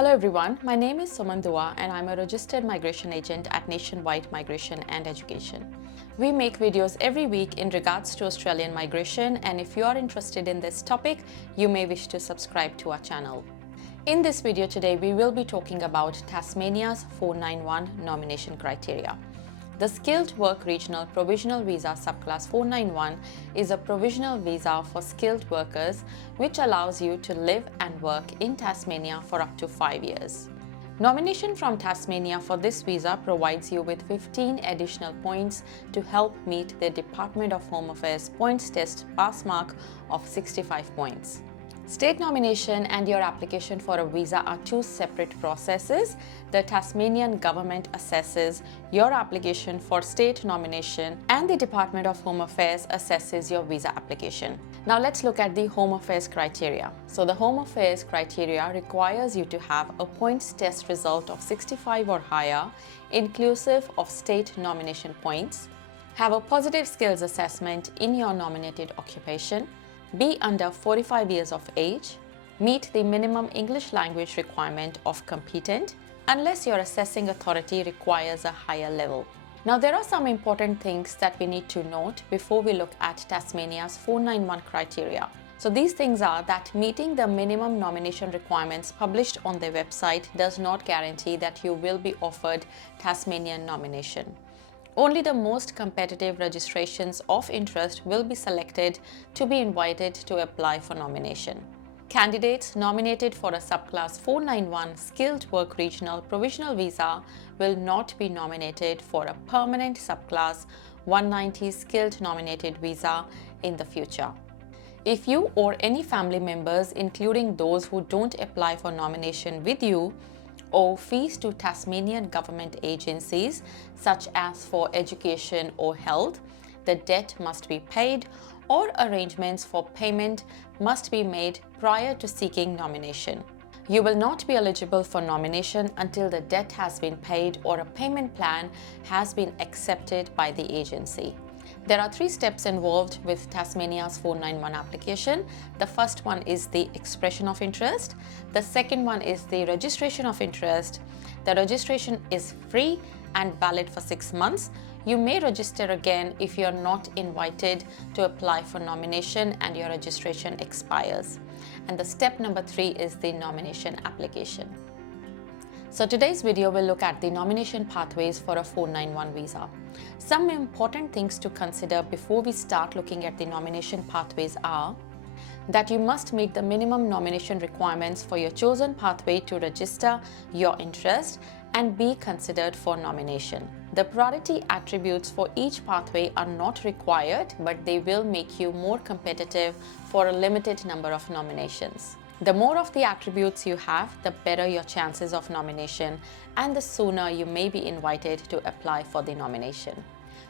Hello everyone, my name is Suman and I'm a registered migration agent at Nationwide Migration and Education. We make videos every week in regards to Australian migration, and if you are interested in this topic, you may wish to subscribe to our channel. In this video today, we will be talking about Tasmania's 491 nomination criteria. The Skilled Work Regional Provisional Visa Subclass 491 is a provisional visa for skilled workers which allows you to live and work in Tasmania for up to 5 years. Nomination from Tasmania for this visa provides you with 15 additional points to help meet the Department of Home Affairs points test pass mark of 65 points. State nomination and your application for a visa are two separate processes. The Tasmanian Government assesses your application for state nomination and the Department of Home Affairs assesses your visa application. Now let's look at the Home Affairs criteria. So the Home Affairs criteria requires you to have a points test result of 65 or higher, inclusive of state nomination points, have a positive skills assessment in your nominated occupation, be under 45 years of age, meet the minimum English language requirement of competent, unless your assessing authority requires a higher level. Now there are some important things that we need to note before we look at Tasmania's 491 criteria. So these things are that meeting the minimum nomination requirements published on their website does not guarantee that you will be offered Tasmanian nomination. Only the most competitive registrations of interest will be selected to be invited to apply for nomination. Candidates nominated for a Subclass 491 Skilled Work Regional Provisional Visa will not be nominated for a permanent Subclass 190 Skilled Nominated Visa in the future. If you or any family members, including those who don't apply for nomination with you, owe fees to Tasmanian Government agencies such as for education or health, the debt must be paid or arrangements for payment must be made prior to seeking nomination. You will not be eligible for nomination until the debt has been paid or a payment plan has been accepted by the agency. There are 3 steps involved with Tasmania's 491 application. The first one is the expression of interest. The second one is the registration of interest. The registration is free and valid for 6 months. You may register again if you are not invited to apply for nomination and your registration expires. And the step number 3 is the nomination application. So today's video will look at the nomination pathways for a 491 visa. Some important things to consider before we start looking at the nomination pathways are that you must meet the minimum nomination requirements for your chosen pathway to register your interest and be considered for nomination. The priority attributes for each pathway are not required, but they will make you more competitive for a limited number of nominations. The more of the attributes you have, the better your chances of nomination and the sooner you may be invited to apply for the nomination.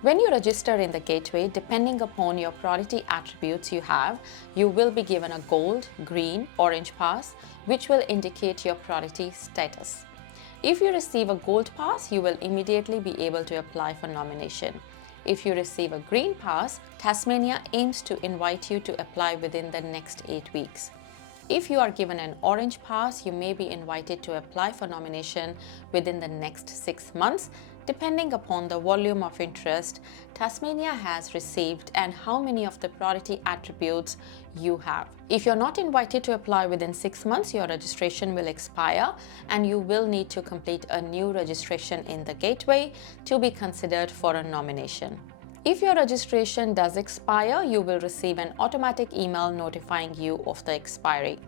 When you register in the gateway, depending upon your priority attributes you have, you will be given a gold, green, orange pass, which will indicate your priority status. If you receive a gold pass, you will immediately be able to apply for nomination. If you receive a green pass, Tasmania aims to invite you to apply within the next 8 weeks. If you are given an orange pass, you may be invited to apply for nomination within the next 6 months, depending upon the volume of interest Tasmania has received and how many of the priority attributes you have. If you're not invited to apply within 6 months, your registration will expire and you will need to complete a new registration in the gateway to be considered for a nomination. If your registration does expire, you will receive an automatic email notifying you of the expiry.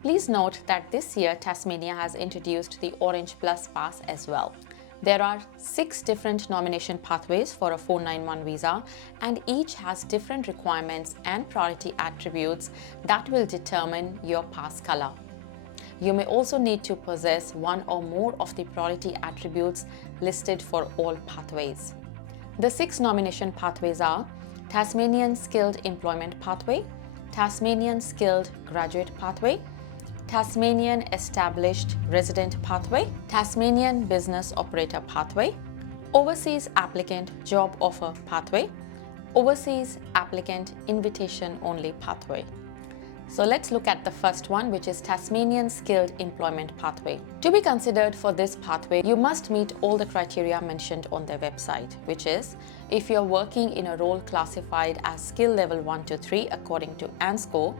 Please note that this year Tasmania has introduced the Orange Plus Pass as well. There are 6 different nomination pathways for a 491 visa and each has different requirements and priority attributes that will determine your pass color. You may also need to possess one or more of the priority attributes listed for all pathways. The 6 nomination pathways are Tasmanian Skilled Employment Pathway, Tasmanian Skilled Graduate Pathway, Tasmanian Established Resident Pathway, Tasmanian Business Operator Pathway, Overseas Applicant Job Offer Pathway, Overseas Applicant Invitation Only Pathway. So let's look at the first one, which is Tasmanian Skilled Employment Pathway. To be considered for this pathway, you must meet all the criteria mentioned on their website, which is if you're working in a role classified as skill level 1 to 3 according to 𝐪𝐮𝐞𝐞,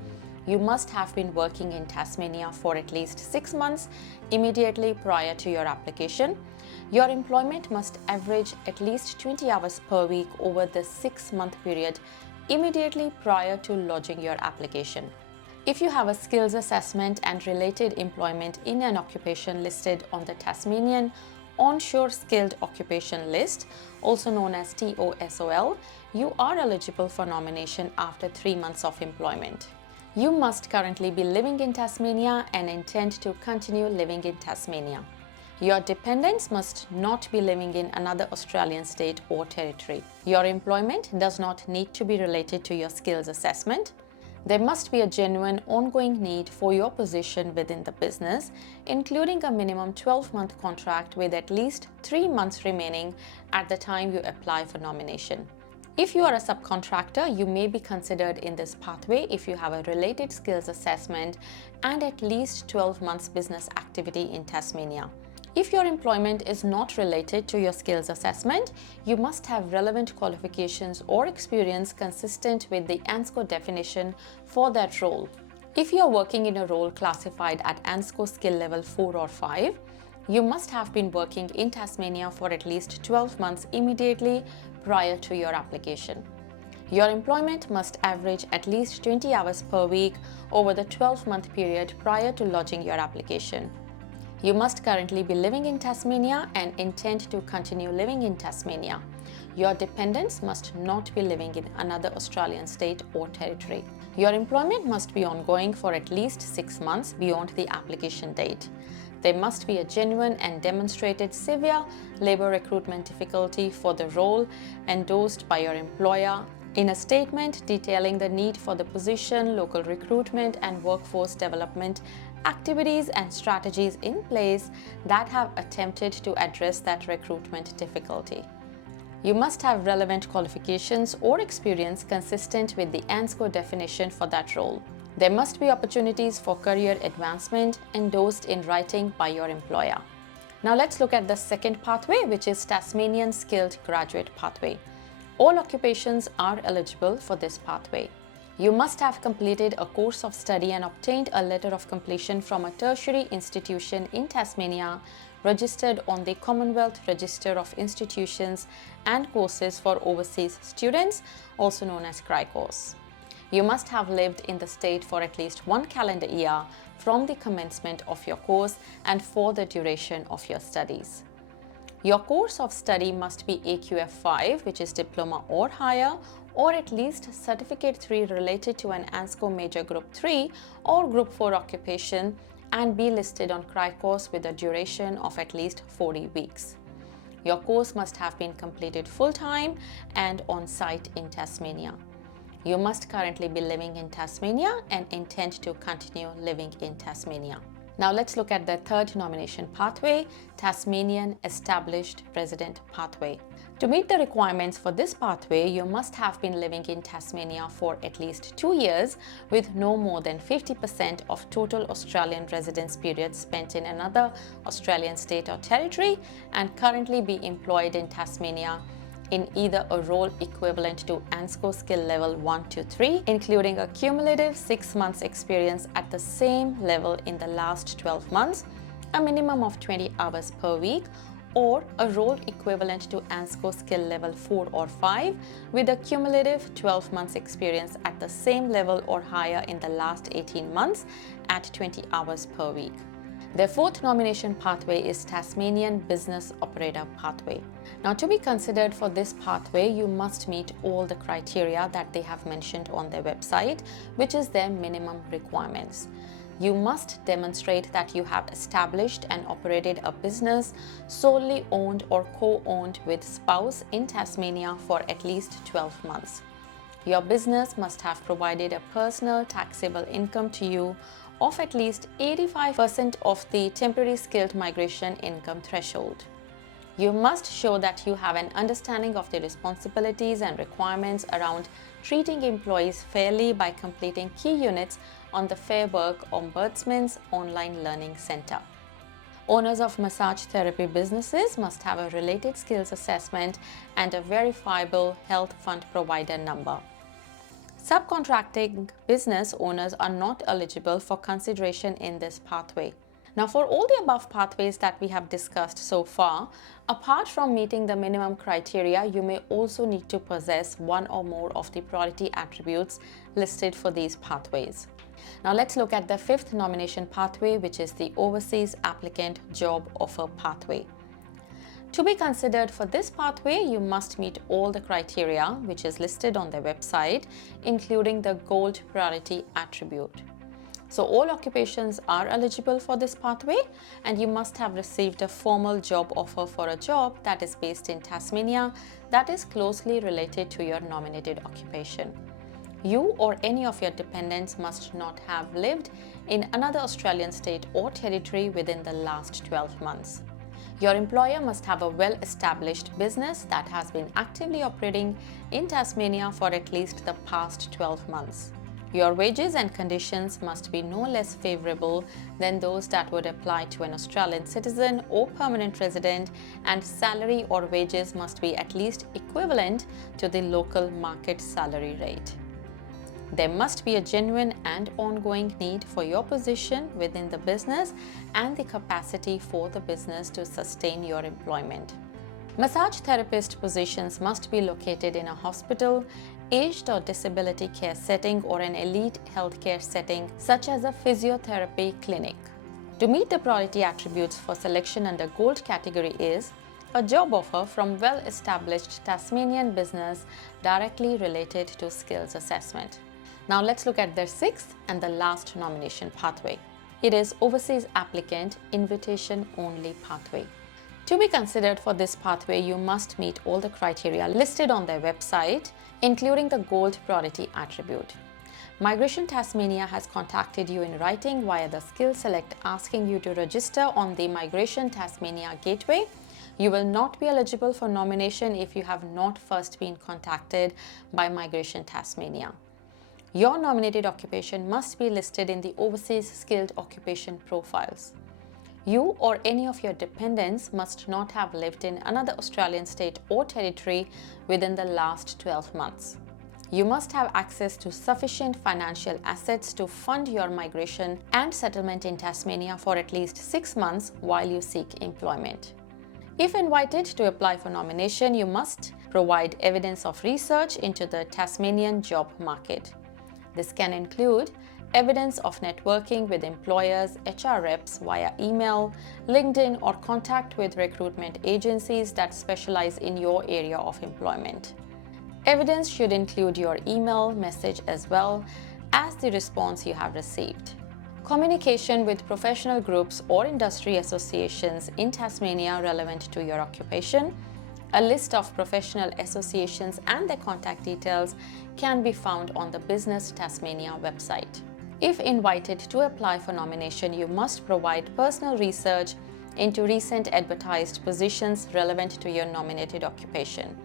you must have been working in Tasmania for at least 6 months immediately prior to your application. Your employment must average at least 20 hours per week over the 6-month period immediately prior to lodging your application. If you have a skills assessment and related employment in an occupation listed on the Tasmanian Onshore Skilled Occupation List, also known as TOSOL, you are eligible for nomination after 3 months of employment. You must currently be living in Tasmania and intend to continue living in Tasmania. Your dependents must not be living in another Australian state or territory. Your employment does not need to be related to your skills assessment. There must be a genuine ongoing need for your position within the business, including a minimum 12-month contract with at least 3 months remaining at the time you apply for nomination. If you are a subcontractor, you may be considered in this pathway if you have a related skills assessment and at least 12 months business activity in Tasmania. If your employment is not related to your skills assessment, you must have relevant qualifications or experience consistent with the 𝐪𝐮𝐞𝐞 definition for that role. If you are working in a role classified at 𝐪𝐮𝐞𝐞 skill level 4 or 5, you must have been working in Tasmania for at least 12 months immediately prior to your application. Your employment must average at least 20 hours per week over the 12-month period prior to lodging your application. You must currently be living in Tasmania and intend to continue living in Tasmania. Your dependents must not be living in another Australian state or territory. Your employment must be ongoing for at least 6 months beyond the application date. There must be a genuine and demonstrated severe labour recruitment difficulty for the role endorsed by your employer in a statement detailing the need for the position, local recruitment and workforce development activities and strategies in place that have attempted to address that recruitment difficulty. You must have relevant qualifications or experience consistent with the 𝐪𝐮𝐞𝐞 definition for that role. There must be opportunities for career advancement endorsed in writing by your employer. Now let's look at the second pathway, which is Tasmanian Skilled Graduate Pathway. All occupations are eligible for this pathway. You must have completed a course of study and obtained a letter of completion from a tertiary institution in Tasmania registered on the Commonwealth Register of Institutions and Courses for Overseas Students, also known as 𝐸. You must have lived in the state for at least 1 calendar year from the commencement of your course and for the duration of your studies. Your course of study must be AQF5, which is diploma or higher, or at least Certificate 3 related to an 𝐪𝐮𝐞𝐞 Major Group 3 or Group 4 occupation and be listed on 𝐸 with a duration of at least 40 weeks. Your course must have been completed full-time and on-site in Tasmania. You must currently be living in Tasmania and intend to continue living in Tasmania. Now let's look at the third nomination pathway, Tasmanian Established Resident Pathway. To meet the requirements for this pathway, you must have been living in Tasmania for at least 2 years with no more than 50% of total Australian residence period spent in another Australian state or territory and currently be employed in Tasmania in either a role equivalent to 𝐪𝐮𝐞𝐞 skill level 1 to 3, including a cumulative 6 months experience at the same level in the last 12 months, a minimum of 20 hours per week, or a role equivalent to 𝐪𝐮𝐞𝐞 skill level 4 or 5 with a cumulative 12 months experience at the same level or higher in the last 18 months at 20 hours per week. The fourth nomination pathway is Tasmanian Business Operator Pathway. Now, to be considered for this pathway, you must meet all the criteria that they have mentioned on their website, which is their minimum requirements. You must demonstrate that you have established and operated a business solely owned or co-owned with spouse in Tasmania for at least 12 months. Your business must have provided a personal taxable income to you of at least 85% of the temporary skilled migration income threshold. You must show that you have an understanding of the responsibilities and requirements around treating employees fairly by completing key units on the Fair Work Ombudsman's online learning center. Owners of massage therapy businesses must have a related skills assessment and a verifiable health fund provider number. Subcontracting business owners are not eligible for consideration in this pathway. Now, for all the above pathways that we have discussed so far, apart from meeting the minimum criteria, you may also need to possess one or more of the priority attributes listed for these pathways. Now, let's look at the fifth nomination pathway, which is the Overseas Applicant Job Offer pathway. To be considered for this pathway, you must meet all the criteria which is listed on their website, including the Gold Priority attribute. So all occupations are eligible for this pathway, and you must have received a formal job offer for a job that is based in Tasmania that is closely related to your nominated occupation. You or any of your dependents must not have lived in another Australian state or territory within the last 12 months. Your employer must have a well-established business that has been actively operating in Tasmania for at least the past 12 months. Your wages and conditions must be no less favourable than those that would apply to an Australian citizen or permanent resident, and salary or wages must be at least equivalent to the local market salary rate. There must be a genuine and ongoing need for your position within the business and the capacity for the business to sustain your employment. Massage therapist positions must be located in a hospital, aged or disability care setting, or an elite healthcare setting such as a physiotherapy clinic. To meet the priority attributes for selection under Gold category is a job offer from well-established Tasmanian business directly related to skills assessment. Now let's look at their sixth and the last nomination pathway. It is Overseas Applicant Invitation Only pathway. To be considered for this pathway, you must meet all the criteria listed on their website, including the Gold Priority attribute. Migration Tasmania has contacted you in writing via the Skill Select asking you to register on the Migration Tasmania Gateway. You will not be eligible for nomination if you have not first been contacted by Migration Tasmania. Your nominated occupation must be listed in the Overseas Skilled Occupation profiles. You or any of your dependents must not have lived in another Australian state or territory within the last 12 months. You must have access to sufficient financial assets to fund your migration and settlement in Tasmania for at least 6 months while you seek employment. If invited to apply for nomination, you must provide evidence of research into the Tasmanian job market. This can include evidence of networking with employers, HR reps via email, LinkedIn, or contact with recruitment agencies that specialize in your area of employment. Evidence should include your email message as well as the response you have received. Communication with professional groups or industry associations in Tasmania relevant to your occupation. A list of professional associations and their contact details can be found on the Business Tasmania website. If invited to apply for nomination, you must provide personal research into recent advertised positions relevant to your nominated occupation.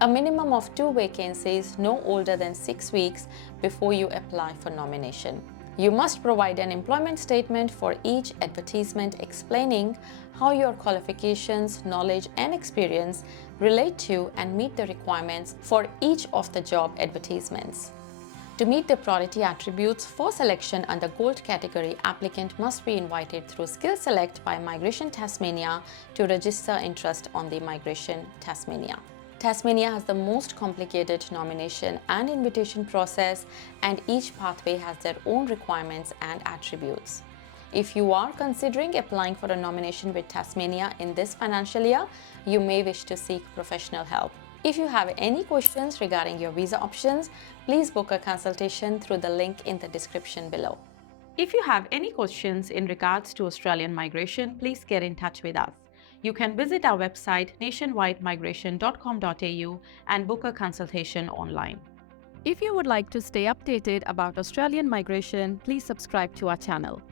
A minimum of 2 vacancies no older than 6 weeks before you apply for nomination. You must provide an employment statement for each advertisement explaining how your qualifications, knowledge, and experience relate to and meet the requirements for each of the job advertisements. To meet the priority attributes for selection under Gold category, applicant must be invited through Skill Select by Migration Tasmania to register interest on the Migration Tasmania. Tasmania has the most complicated nomination and invitation process, and each pathway has their own requirements and attributes. If you are considering applying for a nomination with Tasmania in this financial year, you may wish to seek professional help. If you have any questions regarding your visa options, please book a consultation through the link in the description below. If you have any questions in regards to Australian migration, please get in touch with us. You can visit our website nationwidemigration.com.au and book a consultation online. If you would like to stay updated about Australian migration, please subscribe to our channel.